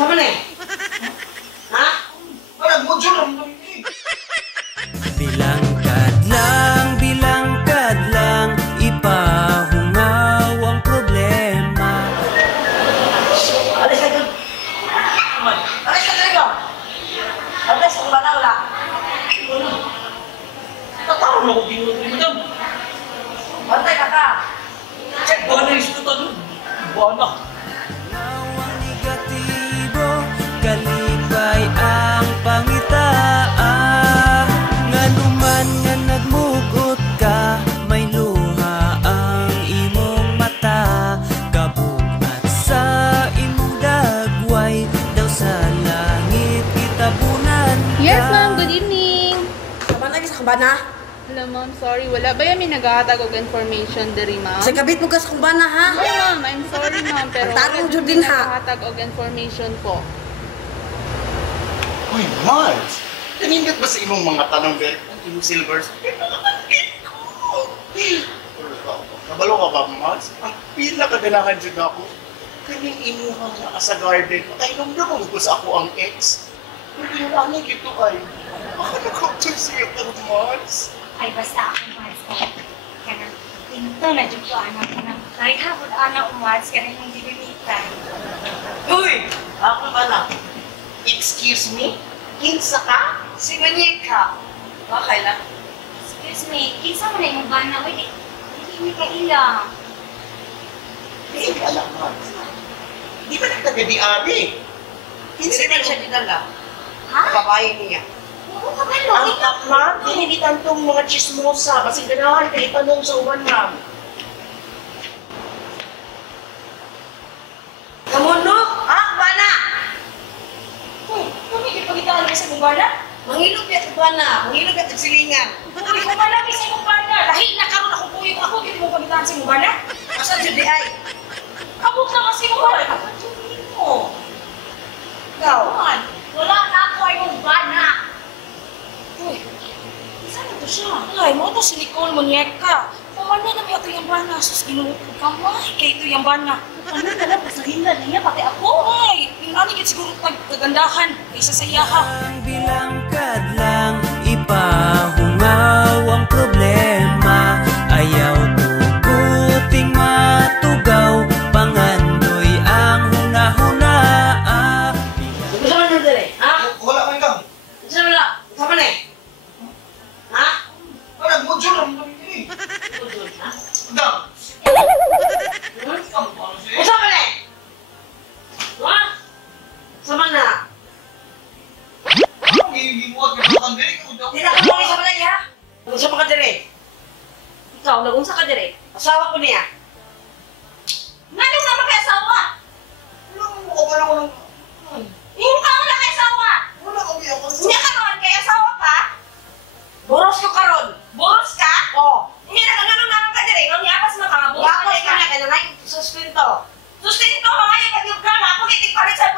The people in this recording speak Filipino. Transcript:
Sama nih? Hah? Wala mo dyan. Bilang kadlang, ipahungaw ang problema. Alis ka dyan. Alis ka dyan. Alis kung ba na wala? Tatawag na ko ginulat ni madam. Bantay ka ka. Check ba na yung sunutan nun? Buwan na. Nawang negatibo, kalipay ang pangitaan. Nga naman nga nagmugot ka, may luha ang imong mata. Kabugat sa imong dagway, daw sa langit itabunan ka. Yes, ma'am. Good evening. Saban lagi sa kumbana? Hello, ma'am. Sorry. Wala ba yung naghahatag og information diri, ma'am? Sa kabit mo ka sa kumbana, ha? No, ma'am. I'm sorry, ma'am. Pero Tarong wala jud din, ha? naghahatag og information po. Uy, Miles! Kanindot ba sa imong mga tanong, Bel? Ang imong silvers? Kabalo ka ba, Miles? Ang pila kaganahan dyan ako. Kaning imuhang nga sa garden. Ay, namdaman ko sa ako ang ex. Hindi yung ano gito ay. Ako nag-capture siya ka, Miles. Ay basta ako umalis ka. Kaya pinto na dyan ko anak ka na. Kahit hapon anak umalis ka na yung dilimitan. Uy! Ako ba na? Excuse me? Kinsa ka? Si Maniek ka? Bakay lang. Excuse me, kinsa mo na yung bana? Uy, hindi ka ilang. Eh, alam, Miles. Di ba nagtaga-di-ari? Kinsa man siya dinala? Ha? Babae niya. Oo ka ba, no? Ang takma, dinilitan tong mga chismosa. Kasi ganahan kayo tanong sa uwan, ma'am. Kamunok! Ah, bana! Kami ipagitaan mo sa mong bana? Mangilog yan sa bana. Mangilog yan sa silingan. Hindi ko malaki sa mong bana. Dahil nakaroon ako kuyo ko ako, hindi mo pagitaan sa mong bana. Asa dyan di ay? Abot na kasi mong bana. mo. Ikaw? Wala na ako ay mong bana. Uy, saan ito siya? Ay, mo ito si Nicole Muñeca. Pumana na may ito yung bana. Sus, ginuukod ka mo. Ay, kaya ito yung bana. Ano na lang, pasahinlan niya, pati ako. Ay, pinanigit siguro paggandahan. Kaysa sa iyaha. Bilang kadlang, ipahungaw ang problema. Ayaw tuguting matugaw, pangandoy ang huna-hunaa. Gusto mo nyo dali? Ha? Wala ka ikaw. Gusto mo na? Sama na eh? Ha? Wala, budyo lang. Udod, ha? Dam! Gusto mo na eh? Ha? Sama na? Ang iiwag ka ng tanda. Hindi na ka mga sama na eh, ha? Gusto mo ka dali? Ikaw, nagunsa ka dali? Asawa ko niya. Nani sama kay asawa? Wala ko ba naman ng... Yung ka wala kay asawa? Wala ko biyak ang... Hindi ka naman kay asawa ka? Boros ko karon. Boros ka? Oh. Hindi na ganun naman ka dire. Nung yapas mo ka, boros Wapos ka ka na, kaya na sustento. Sustento mo ngayon, pag yung gana, ako hindi pa rin sa